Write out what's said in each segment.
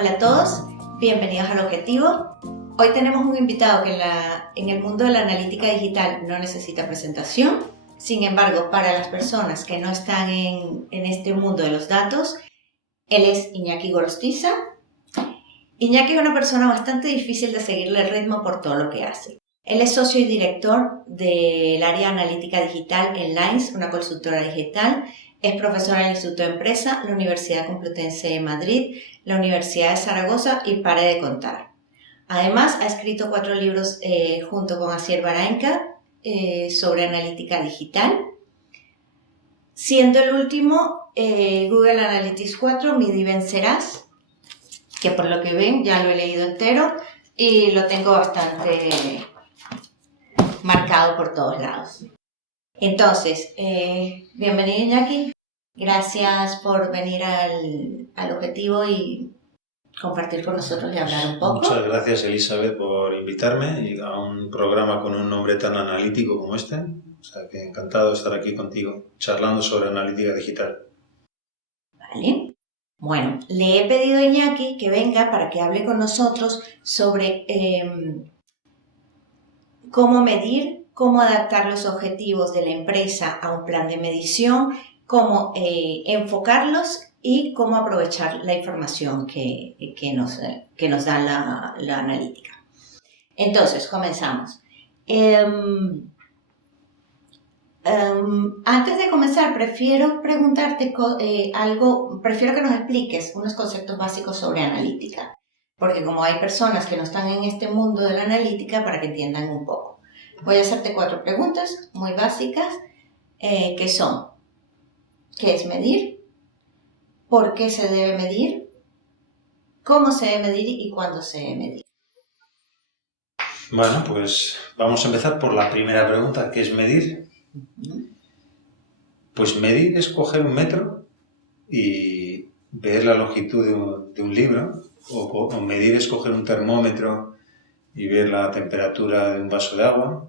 Hola a todos, bienvenidos al Objetivo. Hoy tenemos un invitado que en el mundo de la analítica digital no necesita presentación. Sin embargo, para las personas que no están en este mundo de los datos, él es Iñaki Gorostiza. Iñaki es una persona bastante difícil de seguirle el ritmo por todo lo que hace. Él es socio y director del área de analítica digital en Lines, una consultora digital. Es profesor en el Instituto de Empresa, la Universidad Complutense de Madrid, la Universidad de Zaragoza y pare de contar. Además, ha escrito 4 libros junto con Asier Barainca sobre analítica digital, siendo el último Google Analytics 4, Mide y Vencerás, que por lo que ven ya lo he leído entero y lo tengo bastante marcado por todos lados. Entonces, bienvenido Iñaki, gracias por venir al Objetivo y compartir con nosotros y hablar un poco. Muchas gracias Elizabeth por invitarme a un programa con un nombre tan analítico como este. O sea que encantado de estar aquí contigo, charlando sobre analítica digital. Vale. Bueno, le he pedido a Iñaki que venga para que hable con nosotros sobre cómo medir, cómo adaptar los objetivos de la empresa a un plan de medición, cómo enfocarlos y cómo aprovechar la información que nos da la analítica. Entonces, comenzamos. Antes de comenzar, prefiero preguntarte prefiero que nos expliques unos conceptos básicos sobre analítica, porque como hay personas que no están en este mundo de la analítica, para que entiendan un poco. Voy a hacerte 4 preguntas muy básicas, que son: ¿qué es medir? ¿Por qué se debe medir? ¿Cómo se debe medir y cuándo se debe medir? Bueno, pues vamos a empezar por la primera pregunta, ¿qué es medir? Pues medir es coger un metro y ver la longitud de un libro, o medir es coger un termómetro y ver la temperatura de un vaso de agua,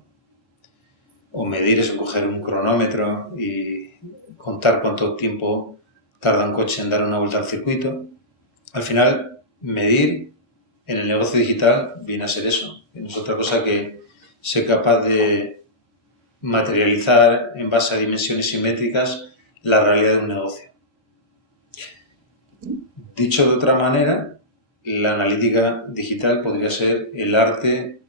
o medir es coger un cronómetro y contar cuánto tiempo tarda un coche en dar una vuelta al circuito. Al final, medir en el negocio digital viene a ser eso, no es otra cosa que ser capaz de materializar en base a dimensiones simétricas la realidad de un negocio. Dicho de otra manera, la analítica digital podría ser el arte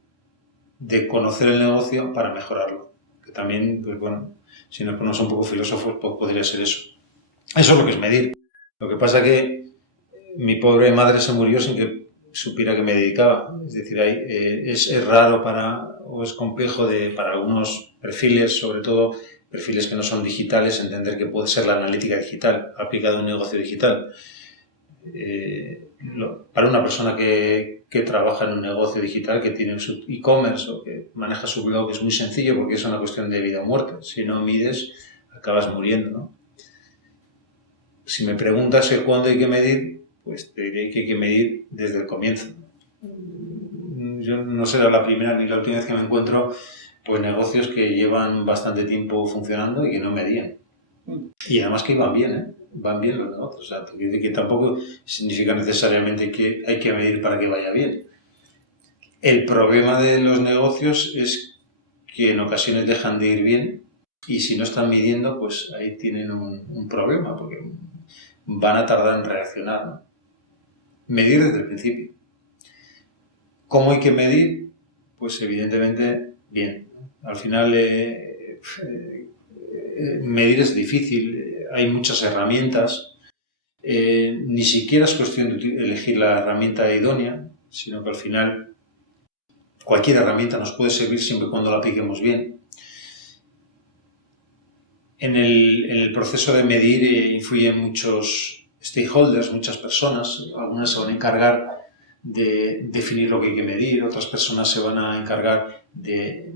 de conocer el negocio para mejorarlo. Que también, pues bueno, si nos ponemos un poco filósofos, pues podría ser eso. Eso es lo que es medir. Lo que pasa es que mi pobre madre se murió sin que supiera que me dedicaba. Es decir, es raro o es complejo para algunos perfiles, sobre todo perfiles que no son digitales, entender que puede ser la analítica digital aplicada a un negocio digital. Para una persona que trabaja en un negocio digital, que tiene su e-commerce o que maneja su blog, es muy sencillo porque es una cuestión de vida o muerte. Si no mides, acabas muriendo, ¿no? Si me preguntas el cuándo hay que medir, pues te diré que hay que medir desde el comienzo. Yo no será la primera ni la última vez que me encuentro pues negocios que llevan bastante tiempo funcionando y que no medían. Y además que iban bien, ¿eh? Van bien los negocios. O sea, que tampoco significa necesariamente que hay que medir para que vaya bien. El problema de los negocios es que en ocasiones dejan de ir bien y si no están midiendo, pues ahí tienen un problema porque van a tardar en reaccionar, ¿no? Medir desde el principio. ¿Cómo hay que medir? Pues evidentemente bien. Al final medir es difícil, hay muchas herramientas. Ni siquiera es cuestión de elegir la herramienta idónea, sino que al final cualquier herramienta nos puede servir siempre y cuando la apliquemos bien. En el proceso de medir influyen muchos stakeholders, muchas personas. Algunas se van a encargar de definir lo que hay que medir, otras personas se van a encargar de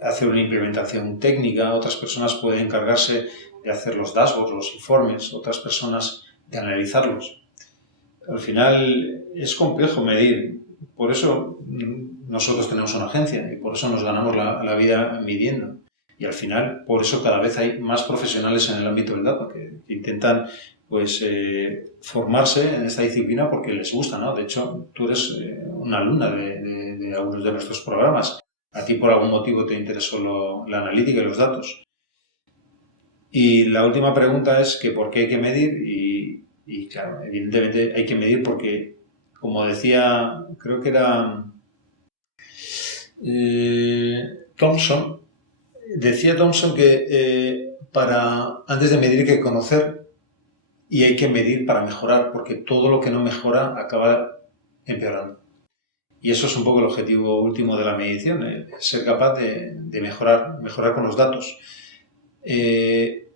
hacer una implementación técnica, otras personas pueden encargarse de hacer los dashboards, los informes, otras personas de analizarlos. Al final es complejo medir, por eso nosotros tenemos una agencia y por eso nos ganamos la vida midiendo. Y al final, por eso cada vez hay más profesionales en el ámbito del dato que intentan pues formarse en esta disciplina porque les gusta, ¿no? De hecho, tú eres una alumna de algunos de nuestros programas. A ti por algún motivo te interesó la analítica y los datos. Y la última pregunta es que por qué hay que medir y claro, evidentemente hay que medir porque, como decía, creo que era Thomson, decía Thomson que antes de medir hay que conocer y hay que medir para mejorar, porque todo lo que no mejora acaba empeorando. Y eso es un poco el objetivo último de la medición, ser capaz de mejorar con los datos. El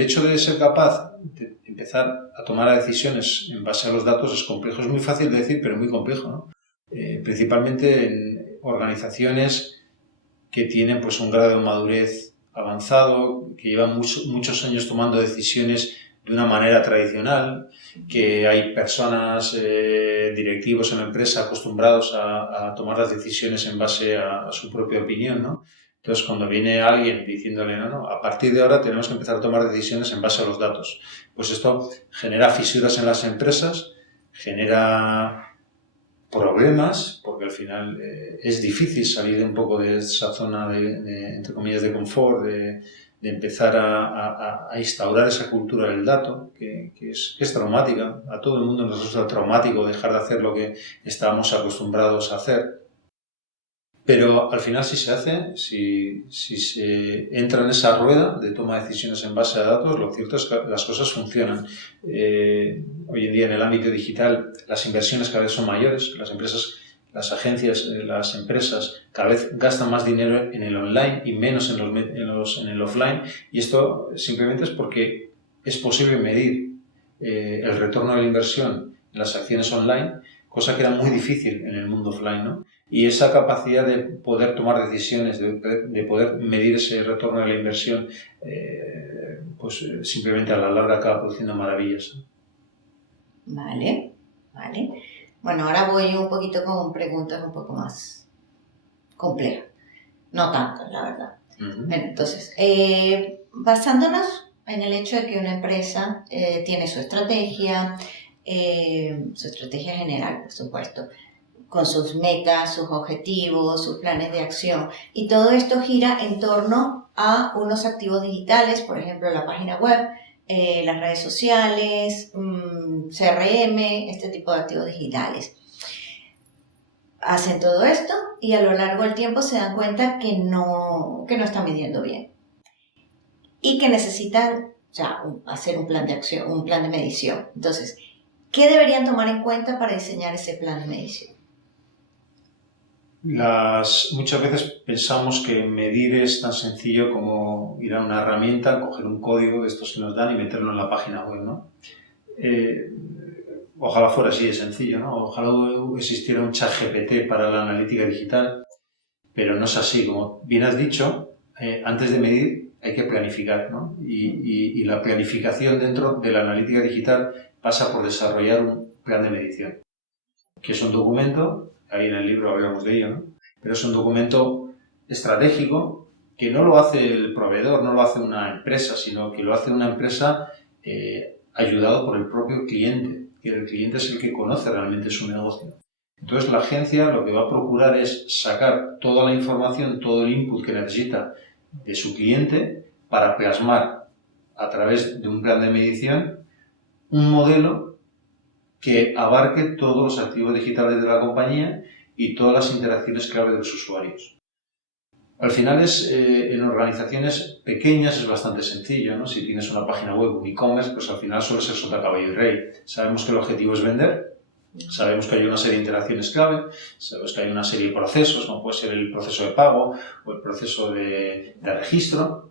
hecho de ser capaz de empezar a tomar decisiones en base a los datos es complejo. Es muy fácil de decir, pero muy complejo, ¿no? Principalmente en organizaciones que tienen pues, un grado de madurez avanzado, que llevan muchos años tomando decisiones de una manera tradicional, que hay personas, directivos en la empresa acostumbrados a tomar las decisiones en base a su propia opinión, ¿no? Entonces, cuando viene alguien diciéndole, no, a partir de ahora tenemos que empezar a tomar decisiones en base a los datos, pues esto genera fisuras en las empresas, genera problemas, porque al final es difícil salir un poco de esa zona entre comillas, de confort, de empezar a instaurar esa cultura del dato, que es traumática. A todo el mundo nos resulta traumático dejar de hacer lo que estábamos acostumbrados a hacer. Pero al final si se hace, si se entra en esa rueda de toma de decisiones en base a datos, lo cierto es que las cosas funcionan. Hoy en día en el ámbito digital las inversiones cada vez son mayores, las empresas, las agencias, las empresas cada vez gastan más dinero en el online y menos en el offline, y esto simplemente es porque es posible medir el retorno de la inversión en las acciones online, cosa que era muy difícil en el mundo offline, ¿no? Y esa capacidad de poder tomar decisiones, de poder medir ese retorno de la inversión, pues simplemente a la larga acaba produciendo maravillas. Vale. Bueno, ahora voy un poquito con preguntas un poco más complejas. No tanto, la verdad. Uh-huh. Bueno, entonces, basándonos en el hecho de que una empresa tiene su estrategia general, por supuesto, con sus metas, sus objetivos, sus planes de acción. Y todo esto gira en torno a unos activos digitales, por ejemplo, la página web, las redes sociales, CRM, este tipo de activos digitales. Hacen todo esto y a lo largo del tiempo se dan cuenta que no están midiendo bien y que necesitan hacer un plan de acción, un plan de medición. Entonces, ¿qué deberían tomar en cuenta para diseñar ese plan de medición? Muchas veces pensamos que medir es tan sencillo como ir a una herramienta, coger un código de estos que nos dan y meterlo en la página web, ¿no? Ojalá fuera así de sencillo, ¿no? Ojalá existiera un ChatGPT para la analítica digital, pero no es así. Como bien has dicho, antes de medir hay que planificar, ¿no? Y la planificación dentro de la analítica digital pasa por desarrollar un plan de medición, que es un documento. Ahí en el libro hablamos de ello, ¿no? Pero es un documento estratégico que no lo hace el proveedor, no lo hace una empresa, sino que lo hace una empresa ayudado por el propio cliente, que el cliente es el que conoce realmente su negocio. Entonces la agencia lo que va a procurar es sacar toda la información, todo el input que necesita de su cliente para plasmar a través de un plan de medición un modelo que abarque todos los activos digitales de la compañía y todas las interacciones clave de los usuarios. Al final en organizaciones pequeñas es bastante sencillo, ¿no? Si tienes una página web, un e-commerce, pues al final suele ser sota, caballo y rey. Sabemos que el objetivo es vender, sabemos que hay una serie de interacciones clave, sabemos que hay una serie de procesos, como puede ser el proceso de pago o el proceso de registro.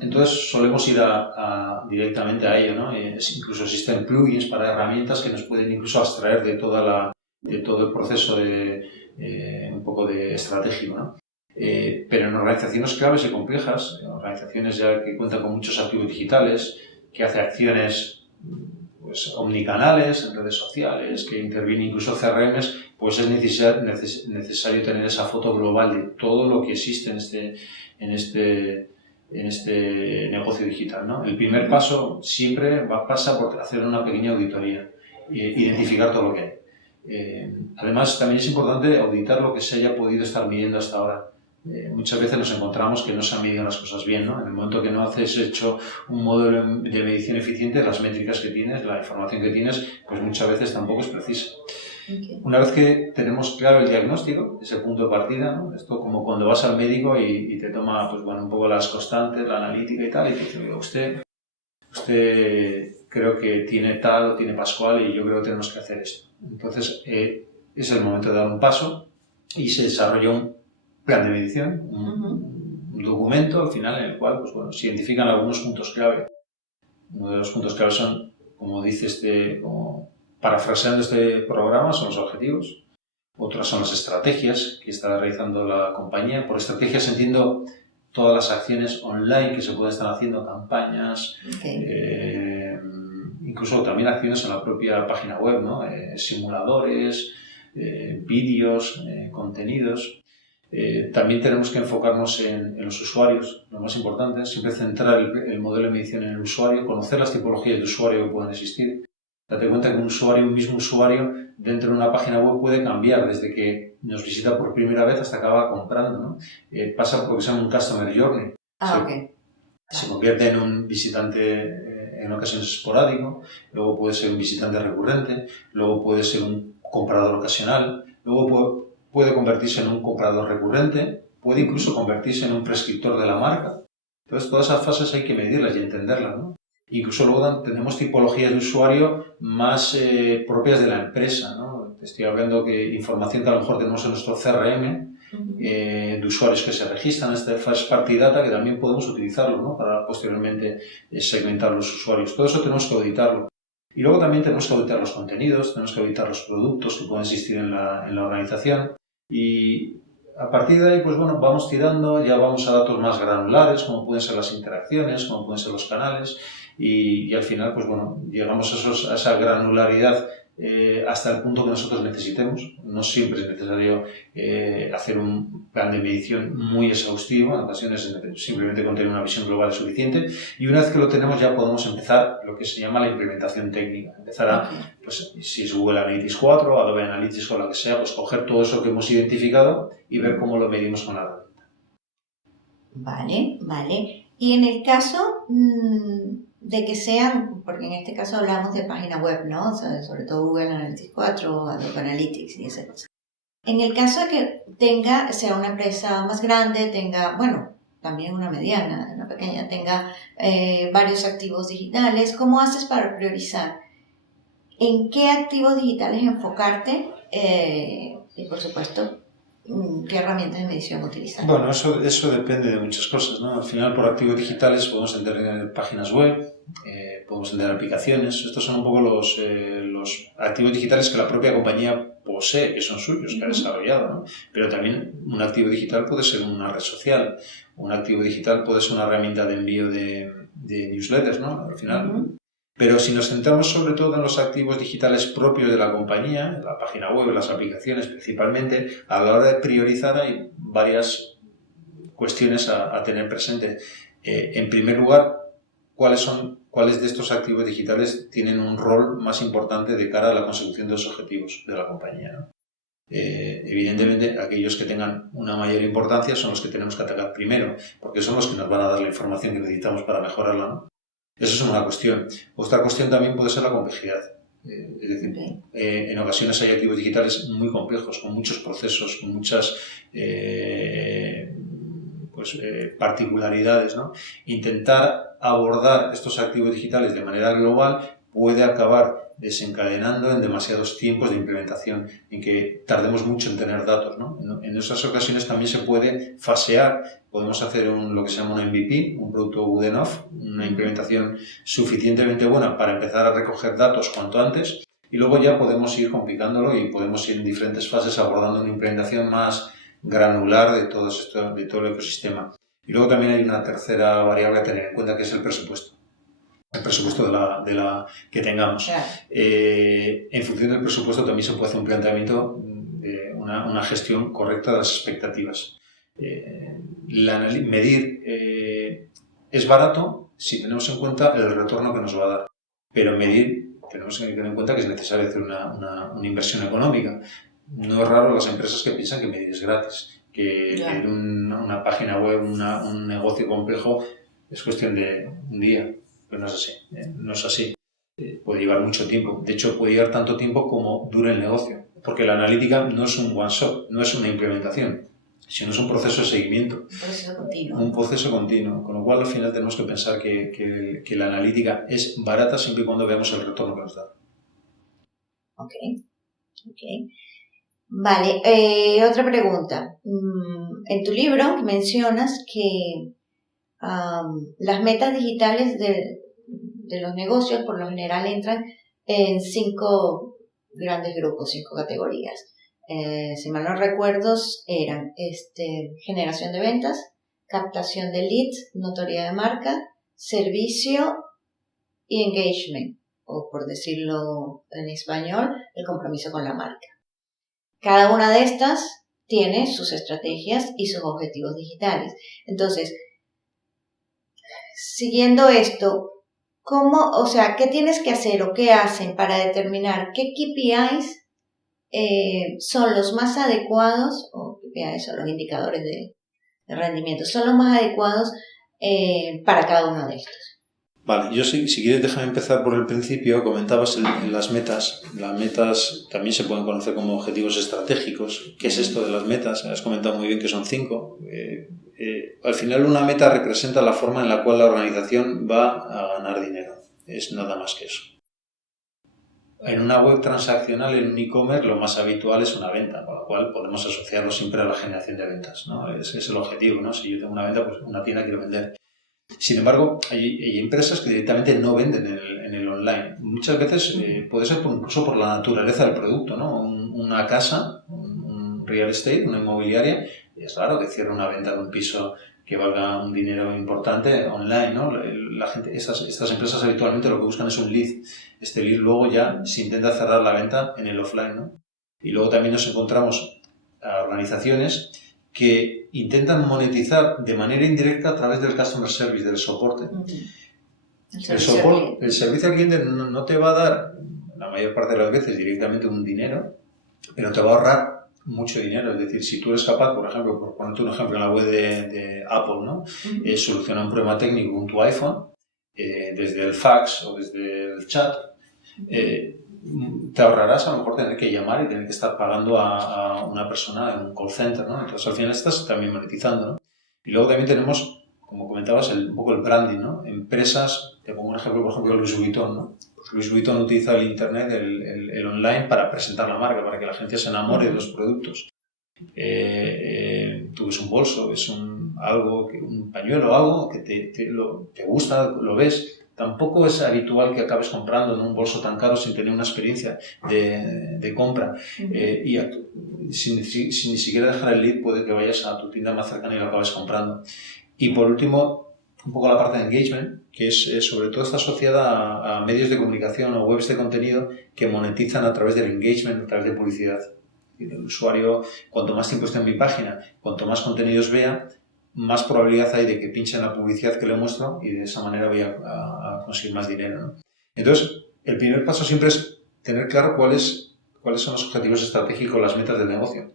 Entonces solemos ir directamente a ello, ¿no? Incluso existen plugins para herramientas que nos pueden incluso abstraer de todo el proceso un poco de estratégico, ¿no? Pero en organizaciones claves y complejas, en organizaciones ya que cuentan con muchos activos digitales, que hace acciones pues, omnicanales en redes sociales, que interviene incluso CRMs, pues es necesario tener esa foto global de todo lo que existe en este en este negocio digital, ¿no? El primer paso siempre pasa por hacer una pequeña auditoría, identificar todo lo que hay. Además, también es importante auditar lo que se haya podido estar midiendo hasta ahora. Muchas veces nos encontramos que no se han medido las cosas bien, ¿no? En el momento que no has hecho un modelo de medición eficiente, las métricas que tienes, la información que tienes, pues muchas veces tampoco es precisa. Okay. Una vez que tenemos claro el diagnóstico, ese punto de partida, ¿no? Esto como cuando vas al médico y te toma pues, bueno, un poco las constantes, la analítica y tal, y te dice, usted creo que tiene tal o tiene pascual y yo creo que tenemos que hacer esto. Entonces es el momento de dar un paso y se desarrolla un plan de medición, un documento al final en el cual pues, bueno, se identifican algunos puntos clave. Uno de los puntos clave son, como dice como parafraseando este programa, son los objetivos. Otras son las estrategias que está realizando la compañía. Por estrategias entiendo todas las acciones online que se pueden estar haciendo, campañas, incluso también acciones en la propia página web, ¿no? Simuladores, vídeos, contenidos. También tenemos que enfocarnos en los usuarios, lo más importante, siempre centrar el modelo de medición en el usuario, conocer las tipologías de usuario que pueden existir. Date cuenta que un mismo usuario dentro de una página web puede cambiar desde que nos visita por primera vez hasta que acaba comprando, ¿no? Pasa por lo que se llama un customer journey. Se convierte en un visitante en ocasiones esporádico, luego puede ser un visitante recurrente, luego puede ser un comprador ocasional, luego puede convertirse en un comprador recurrente, puede incluso convertirse en un prescriptor de la marca. Entonces, todas esas fases hay que medirlas y entenderlas, ¿no? Incluso luego tenemos tipologías de usuario más propias de la empresa, ¿no? Te estoy hablando de información que a lo mejor tenemos en nuestro CRM, de usuarios que se registran, este first party data que también podemos utilizarlo, ¿no? Para posteriormente segmentar los usuarios. Todo eso tenemos que auditarlo. Y luego también tenemos que auditar los contenidos, tenemos que auditar los productos que pueden existir en la organización y a partir de ahí, pues bueno, vamos tirando, ya vamos a datos más granulares, como pueden ser las interacciones, como pueden ser los canales y al final, pues bueno, llegamos a esa granularidad hasta el punto que nosotros necesitemos. No siempre es necesario hacer un plan de medición muy exhaustivo, en ocasiones simplemente con tener una visión global es suficiente y una vez que lo tenemos ya podemos empezar lo que se llama la implementación técnica. Empezar a, pues si es Google Analytics 4, Adobe Analytics o lo que sea, pues coger todo eso que hemos identificado y ver cómo lo medimos con la herramienta. Vale. Y en el caso de que sean, porque en este caso hablamos de página web, ¿no? O sea, sobre todo Google Analytics 4, Adobe Analytics y esas cosas. En el caso de que sea una empresa más grande, tenga, bueno, también una mediana, una pequeña, tenga varios activos digitales, ¿cómo haces para priorizar? ¿En qué activos digitales enfocarte? Y por supuesto, ¿qué herramientas de medición utilizar? Bueno, eso depende de muchas cosas, ¿no? Al final, por activos digitales podemos entender páginas web, podemos entender aplicaciones. Estos son un poco los activos digitales que la propia compañía posee, que son suyos, que ha desarrollado, ¿no? Pero también un activo digital puede ser una red social, un activo digital puede ser una herramienta de envío de newsletters, ¿no? Al final. Pero si nos centramos sobre todo en los activos digitales propios de la compañía, la página web, las aplicaciones principalmente, a la hora de priorizar hay varias cuestiones a tener presente. En primer lugar, ¿cuáles de estos activos digitales tienen un rol más importante de cara a la consecución de los objetivos de la compañía, ¿no? Evidentemente, aquellos que tengan una mayor importancia son los que tenemos que atacar primero, porque son los que nos van a dar la información que necesitamos para mejorarla, ¿no? Eso es una cuestión. Otra cuestión también puede ser la complejidad. Es decir, en ocasiones hay activos digitales muy complejos, con muchos procesos, con muchas particularidades, ¿no? Intentar abordar estos activos digitales de manera global puede acabar desencadenando en demasiados tiempos de implementación, en que tardemos mucho en tener datos, ¿no? En esas ocasiones también se puede fasear, podemos hacer lo que se llama un MVP, un producto good enough, una implementación suficientemente buena para empezar a recoger datos cuanto antes y luego ya podemos ir complicándolo y podemos ir en diferentes fases abordando una implementación más granular de todo el ecosistema. Y luego también hay una tercera variable a tener en cuenta que es el presupuesto. El presupuesto de la que tengamos. Claro. En función del presupuesto también se puede hacer un planteamiento de una gestión correcta de las expectativas. Medir es barato si tenemos en cuenta el retorno que nos va a dar, pero medir tenemos que tener en cuenta que es necesario hacer una inversión económica. No es raro las empresas que piensan que medir es gratis, que medir una página web, un negocio complejo es cuestión de un día, pero no es así, no es así. Puede llevar mucho tiempo, de hecho puede llevar tanto tiempo como dure el negocio, porque la analítica no es un one shot, no es una implementación, sino es un proceso de seguimiento. Un proceso continuo. Un proceso continuo, con lo cual al final tenemos que pensar que la analítica es barata siempre y cuando veamos el retorno que nos da. Ok. Vale, otra pregunta. En tu libro mencionas que las metas digitales de los negocios por lo general entran en 5 grandes grupos, 5 categorías. Si mal no recuerdo, eran generación de ventas, captación de leads, notoriedad de marca, servicio y engagement, o por decirlo en español, el compromiso con la marca. Cada una de estas tiene sus estrategias y sus objetivos digitales. Entonces, siguiendo esto, ¿qué tienes que hacer o qué hacen para determinar qué KPIs son los más adecuados, o KPIs son los indicadores de rendimiento, son los más adecuados para cada uno de estos? Vale, yo si quieres déjame empezar por el principio. Comentabas en las metas. Las metas también se pueden conocer como objetivos estratégicos. ¿Qué es esto de las metas? Has comentado muy bien que son 5. Al final una meta representa la forma en la cual la organización va a ganar dinero. Es nada más que eso. En una web transaccional, en un e-commerce, lo más habitual es una venta, con lo cual podemos asociarlo siempre a la generación de ventas, ¿no? Ese es el objetivo, ¿no? Si yo tengo una venta, pues una tienda quiero vender. Sin embargo, hay empresas que directamente no venden en el online. Muchas veces puede ser incluso por la naturaleza del producto, ¿no? Una casa, un real estate, una inmobiliaria, es raro que cierre una venta de un piso que valga un dinero importante online, ¿no? La gente, estas empresas habitualmente lo que buscan es un lead. Este lead luego ya se intenta cerrar la venta en el offline, ¿no? Y luego también nos encontramos a organizaciones que intentan monetizar de manera indirecta a través del customer service, del soporte. El servicio al cliente no te va a dar, la mayor parte de las veces, directamente un dinero, pero te va a ahorrar mucho dinero. Es decir, si tú eres capaz, por ejemplo, por ponerte un ejemplo en la web de Apple, ¿no? Solucionar un problema técnico con tu iPhone, desde el fax o desde el chat, te ahorrarás a lo mejor tener que llamar y tener que estar pagando a una persona en un call center, ¿no? Entonces al final estás también monetizando, ¿no? Y luego también tenemos, como comentabas, un poco el branding, ¿no? Empresas, te pongo un ejemplo, por ejemplo, Louis Vuitton, ¿no? Pues Louis Vuitton utiliza el internet, el online para presentar la marca, para que la gente se enamore de los productos. Tú ves un bolso, ves un pañuelo, algo que te gusta, lo ves. Tampoco es habitual que acabes comprando en un bolso tan caro sin tener una experiencia de compra. Y sin ni siquiera dejar el lead, puede que vayas a tu tienda más cercana y lo acabes comprando. Y por último, un poco la parte de engagement, que es sobre todo está asociada a medios de comunicación o webs de contenido que monetizan a través del engagement, a través de publicidad. El usuario, cuanto más tiempo esté en mi página, cuanto más contenidos vea, más probabilidad hay de que pinche en la publicidad que le muestro y de esa manera voy a conseguir más dinero, ¿no? Entonces, el primer paso siempre es tener claro cuáles son los objetivos estratégicos, las metas del negocio.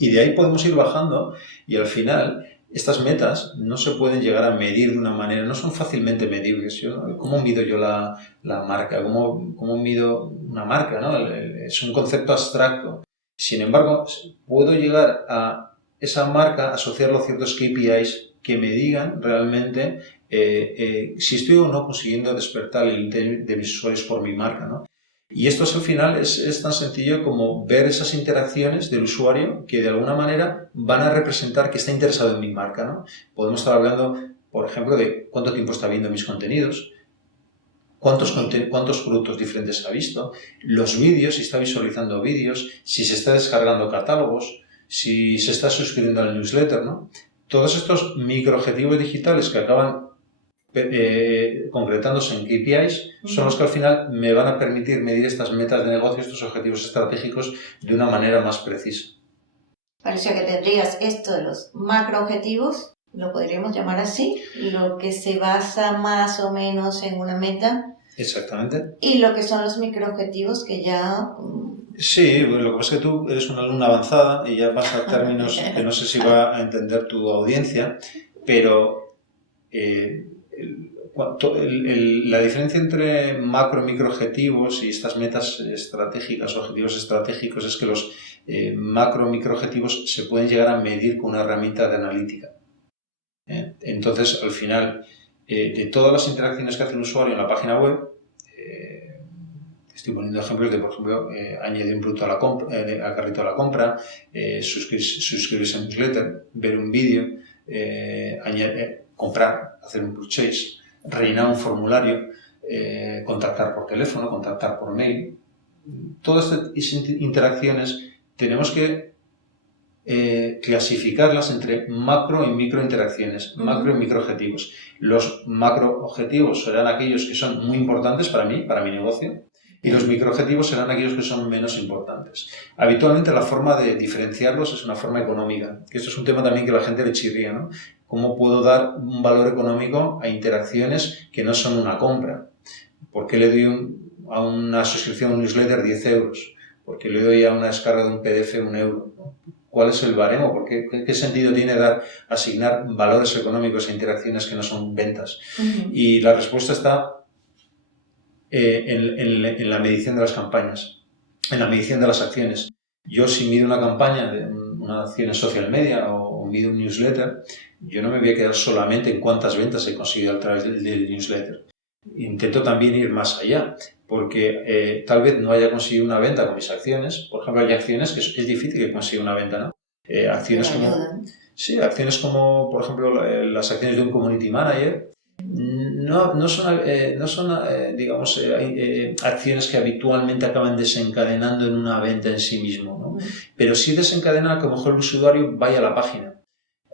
Y de ahí podemos ir bajando y al final estas metas no se pueden llegar a medir de una manera, no son fácilmente medibles. ¿Cómo mido yo la marca? ¿Cómo mido una marca, ¿no? Es un concepto abstracto. Sin embargo, puedo llegar a esa marca, asociarlo a ciertos KPIs que me digan realmente si estoy o no consiguiendo despertar el interés de mis usuarios por mi marca, ¿no? Y esto al final es tan sencillo como ver esas interacciones del usuario que de alguna manera van a representar que está interesado en mi marca, ¿no? Podemos estar hablando, por ejemplo, de cuánto tiempo está viendo mis contenidos, cuántos productos diferentes ha visto, los vídeos, si está visualizando vídeos, si se está descargando catálogos, si se está suscribiendo al newsletter, ¿no? Todos estos microobjetivos digitales que acaban concretándose en KPIs son los que al final me van a permitir medir estas metas de negocio, estos objetivos estratégicos de una manera más precisa. Pareció que tendrías esto de los macroobjetivos, lo podríamos llamar así, lo que se basa más o menos en una meta. Exactamente. Y lo que son los microobjetivos que ya... Sí, lo que pasa es que tú eres una alumna avanzada y ya vas a términos que no sé si va a entender tu audiencia, pero la diferencia entre macro y microobjetivos y estas metas estratégicas, objetivos estratégicos, es que los macro y microobjetivos se pueden llegar a medir con una herramienta de analítica. Entonces, al final, de todas las interacciones que hace el usuario en la página web, estoy poniendo ejemplos de, por ejemplo, añadir un producto al carrito de la compra, suscribirse a un newsletter, ver un vídeo, comprar, hacer un purchase, rellenar un formulario, contactar por teléfono, contactar por mail. Todas estas interacciones tenemos que clasificarlas entre macro y micro interacciones, macro y micro objetivos. Los macro objetivos serán aquellos que son muy importantes para mí, para mi negocio, y los microobjetivos serán aquellos que son menos importantes. Habitualmente la forma de diferenciarlos es una forma económica, que esto es un tema también que la gente le chirría, ¿no? ¿Cómo puedo dar un valor económico a interacciones que no son una compra? ¿Por qué le doy a una suscripción a un newsletter 10 euros? ¿Por qué le doy a una descarga de un PDF 1 euro? ¿No? ¿Cuál es el baremo? ¿Qué sentido tiene asignar valores económicos a interacciones que no son ventas? Y la respuesta está en la medición de las campañas, en la medición de las acciones. Yo, si mido una campaña de una acción en social media o mido un newsletter, yo no me voy a quedar solamente en cuántas ventas he conseguido a través del newsletter. Intento también ir más allá, porque tal vez no haya conseguido una venta con mis acciones. Por ejemplo, hay acciones que es difícil que consiga una venta, ¿no? Acciones como, por ejemplo, las acciones de un community manager, no son digamos, acciones que habitualmente acaban desencadenando en una venta en sí mismo, ¿no? Pero sí desencadenan que a lo mejor el usuario vaya a la página.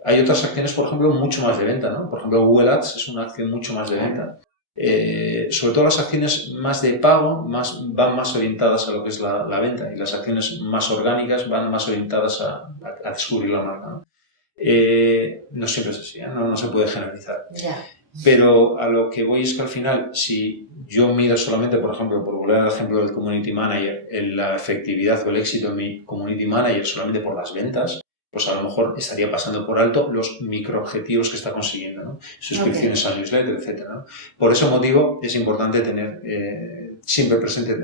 Hay otras acciones, por ejemplo, mucho más de venta, ¿no? Por ejemplo, Google Ads es una acción mucho más de venta. Sobre todo las acciones más de pago van más orientadas a lo que es la venta, y las acciones más orgánicas van más orientadas a descubrir la marca, ¿no? No siempre es así, no se puede generalizar. Yeah. Pero a lo que voy es que al final, si yo mido solamente, por ejemplo, por volver al ejemplo del Community Manager, en la efectividad o el éxito de mi Community Manager solamente por las ventas, pues a lo mejor estaría pasando por alto los microobjetivos que está consiguiendo, ¿no? Suscripciones al newsletter, etc., ¿no? Por ese motivo es importante tener siempre presente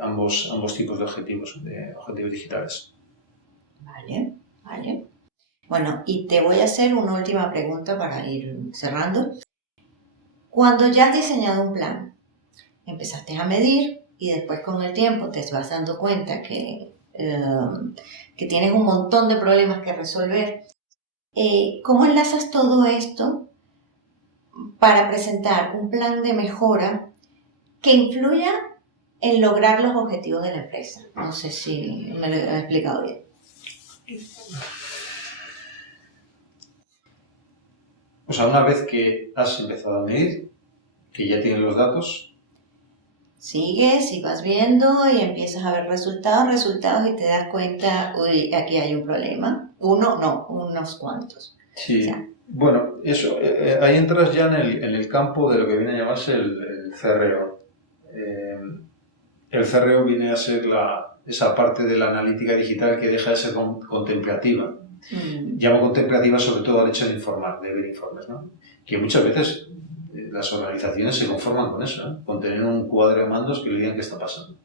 ambos tipos de objetivos digitales. Vale. Bueno, y te voy a hacer una última pregunta para ir cerrando. Cuando ya has diseñado un plan, empezaste a medir y después con el tiempo te vas dando cuenta que tienes un montón de problemas que resolver. ¿Cómo enlazas todo esto para presentar un plan de mejora que influya en lograr los objetivos de la empresa? No sé si me lo he explicado bien. O sea, una vez que has empezado a medir, que ya tienes los datos, sigues y vas viendo y empiezas a ver resultados y te das cuenta, uy, aquí hay un problema. Unos cuantos. Sí. O sea, bueno, eso, ahí entras ya en el campo de lo que viene a llamarse el CRO. El CRO viene a ser esa parte de la analítica digital que deja de ser contemplativa. Llamo contemplativa sobre todo al hecho de informar, de ver informes, ¿no? Que muchas veces las organizaciones se conforman con eso, ¿eh? Con tener un cuadro de mandos que le digan qué está pasando.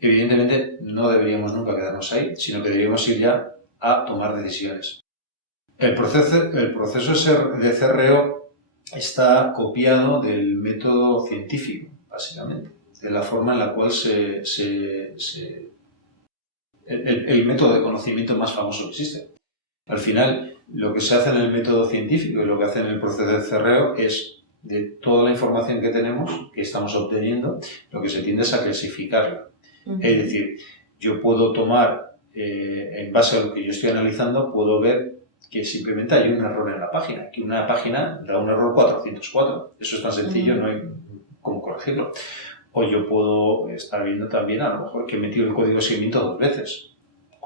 Evidentemente no deberíamos nunca quedarnos ahí, sino que deberíamos ir ya a tomar decisiones. El proceso de CRO está copiado del método científico, básicamente, de la forma en la cual el método de conocimiento más famoso que existe. Al final, lo que se hace en el método científico y lo que hace en el proceso de CRO es, de toda la información que tenemos, que estamos obteniendo, lo que se tiende es a clasificarla. Es decir, yo puedo tomar, en base a lo que yo estoy analizando, puedo ver que simplemente hay un error en la página, que una página da un error 404. Eso es tan sencillo, no hay cómo corregirlo. O yo puedo estar viendo también, a lo mejor, que he metido el código de seguimiento 2 veces.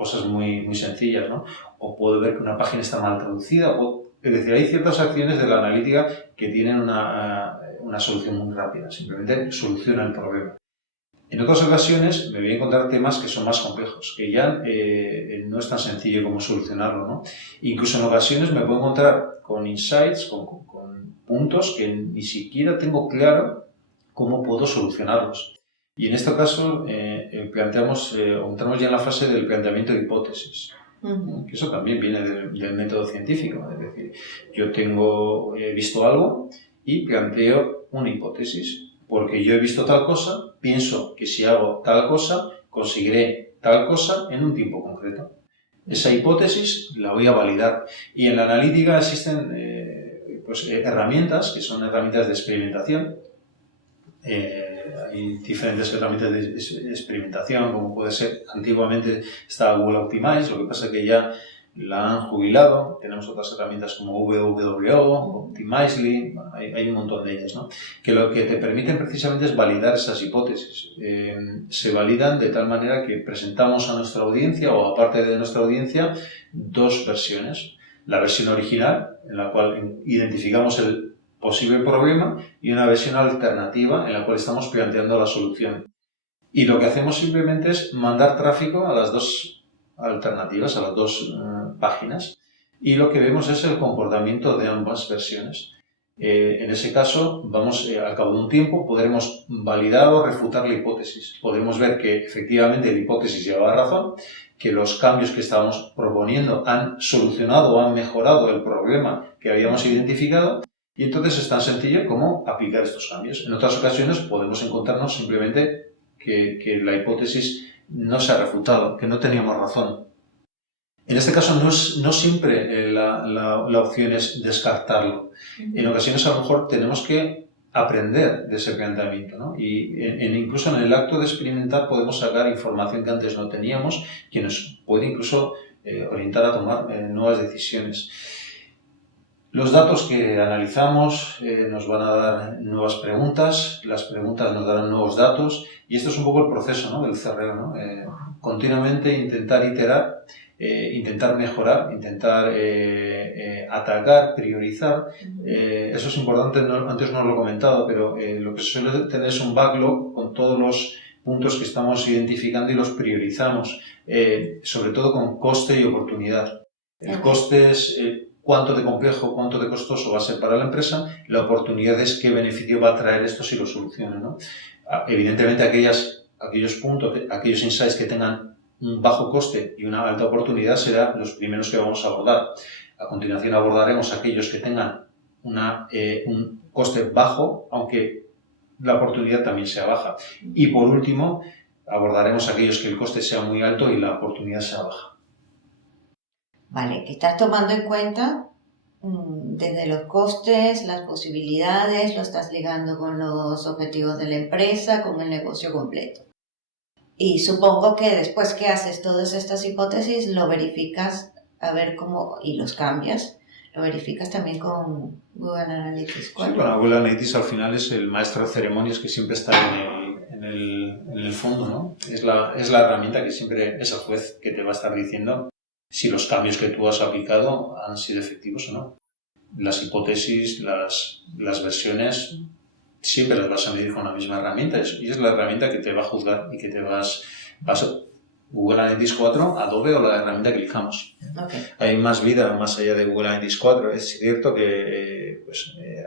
cosas muy sencillas, ¿no? O puedo ver que una página está mal traducida. Es decir, hay ciertas acciones de la analítica que tienen una solución muy rápida. Simplemente soluciona el problema. En otras ocasiones me voy a encontrar temas que son más complejos, que ya no es tan sencillo como solucionarlo, ¿no? Incluso en ocasiones me puedo encontrar con insights, con puntos que ni siquiera tengo claro cómo puedo solucionarlos. Y en este caso entramos ya en la fase del planteamiento de hipótesis. Que eso también viene del método científico. Es decir, yo he visto algo y planteo una hipótesis. Porque yo he visto tal cosa, pienso que si hago tal cosa, conseguiré tal cosa en un tiempo concreto. Esa hipótesis la voy a validar. Y en la analítica existen herramientas, que son herramientas de experimentación. Hay diferentes herramientas de experimentación, como puede ser, antiguamente estaba Google Optimize, lo que pasa es que ya la han jubilado. Tenemos otras herramientas como WWO, Optimizely, hay un montón de ellas, ¿no? Que lo que te permiten precisamente es validar esas hipótesis. Se validan de tal manera que presentamos a nuestra audiencia o a parte de nuestra audiencia dos versiones. La versión original, en la cual identificamos el posible problema, y una versión alternativa en la cual estamos planteando la solución. Y lo que hacemos simplemente es mandar tráfico a las dos alternativas, a las dos páginas, y lo que vemos es el comportamiento de ambas versiones. En ese caso, al cabo de un tiempo, podremos validar o refutar la hipótesis. Podremos ver que efectivamente la hipótesis llevaba razón, que los cambios que estábamos proponiendo han solucionado o han mejorado el problema que habíamos identificado. Y entonces es tan sencillo como aplicar estos cambios. En otras ocasiones podemos encontrarnos simplemente que la hipótesis no se ha refutado, que no teníamos razón. En este caso no siempre la opción es descartarlo. En ocasiones a lo mejor tenemos que aprender de ese planteamiento, ¿no? Y incluso en el acto de experimentar podemos sacar información que antes no teníamos, que nos puede incluso orientar a tomar nuevas decisiones. Los datos que analizamos nos van a dar nuevas preguntas, las preguntas nos darán nuevos datos, y esto es un poco el proceso, ¿no?, del CRO, ¿no? Continuamente intentar iterar, intentar mejorar, intentar atacar, priorizar. Eso es importante, antes no lo he comentado, pero lo que suele tener es un backlog con todos los puntos que estamos identificando y los priorizamos, sobre todo con coste y oportunidad. El coste es cuánto de complejo, cuánto de costoso va a ser para la empresa. La oportunidad es qué beneficio va a traer esto si lo soluciona, ¿no? Evidentemente aquellos puntos, aquellos insights que tengan un bajo coste y una alta oportunidad serán los primeros que vamos a abordar. A continuación abordaremos aquellos que tengan un coste bajo, aunque la oportunidad también sea baja. Y por último, abordaremos aquellos que el coste sea muy alto y la oportunidad sea baja. Vale, estás tomando en cuenta desde los costes, las posibilidades, lo estás ligando con los objetivos de la empresa, con el negocio completo. Y supongo que después que haces todas estas hipótesis, lo verificas a ver cómo, y los cambias, lo verificas también con Google Analytics 4. Sí, bueno, Google Analytics al final es el maestro de ceremonias que siempre está en el fondo, ¿no? Es la herramienta que siempre es el juez que te va a estar diciendo si los cambios que tú has aplicado han sido efectivos o no. Las hipótesis, las versiones, siempre las vas a medir con la misma herramienta, y es la herramienta que te va a juzgar y que te vas a Google Analytics 4, Adobe o la herramienta que elijamos. Okay. Hay más vida más allá de Google Analytics 4. Es cierto que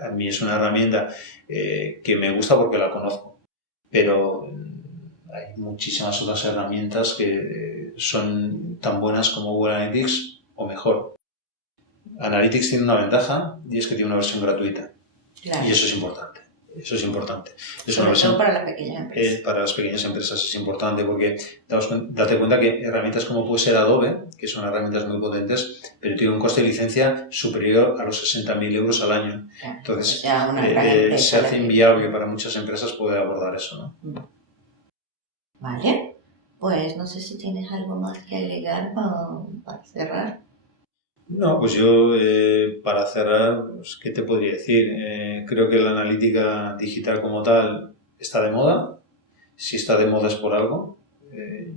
a mí es una herramienta que me gusta porque la conozco, pero hay muchísimas otras herramientas que son tan buenas como Google Analytics o mejor. Analytics tiene una ventaja y es que tiene una versión gratuita. Claro. Y eso es importante. Eso es importante. Sobre todo para las pequeñas empresas. Para las pequeñas empresas es importante porque date cuenta que herramientas como puede ser Adobe, que son herramientas muy potentes, pero tiene un coste de licencia superior a los 60.000 euros al año. Claro, entonces, se hace inviable para muchas empresas poder abordar eso, ¿no? Vale. Pues no sé si tienes algo más que agregar para cerrar. No, pues yo para cerrar, pues, ¿qué te podría decir? Creo que la analítica digital como tal está de moda. Si está de moda es por algo.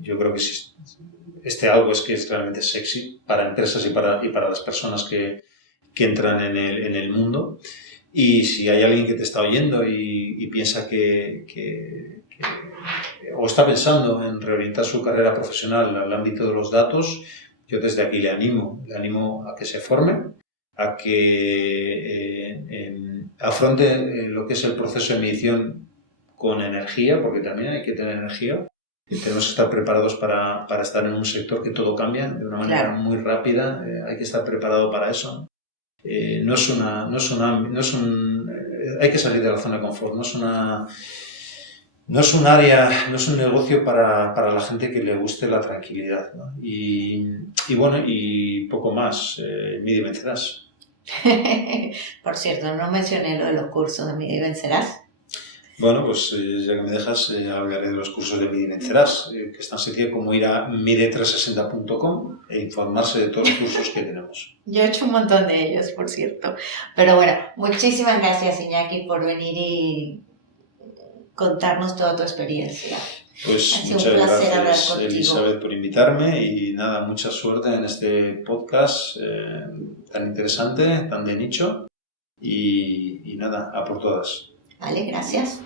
yo creo que este algo es que es realmente sexy para empresas y para las personas que entran en el mundo. Y si hay alguien que te está oyendo y piensa o está pensando en reorientar su carrera profesional al ámbito de los datos, yo desde aquí le animo a que se forme, a que afronte lo que es el proceso de medición con energía, porque también hay que tener energía. Y tenemos que estar preparados para estar en un sector que todo cambia de una manera muy rápida. Hay que estar preparado para eso. Hay que salir de la zona de confort. No es un área, no es un negocio para la gente que le guste la tranquilidad, ¿no? Y bueno, y poco más. Mide y vencerás. Por cierto, no mencioné lo de los cursos de Mide y Vencerás. Bueno, pues ya que me dejas, hablaré de los cursos de Mide y Vencerás, que es tan sencillo como ir a mide360.com e informarse de todos los cursos que tenemos. Yo he hecho un montón de ellos, por cierto. Pero bueno, muchísimas gracias, Iñaki, por venir y contarnos toda tu experiencia. Pues muchas gracias, Elizabeth, por invitarme y nada, mucha suerte en este podcast tan interesante, tan de nicho y nada, a por todas. Vale, gracias.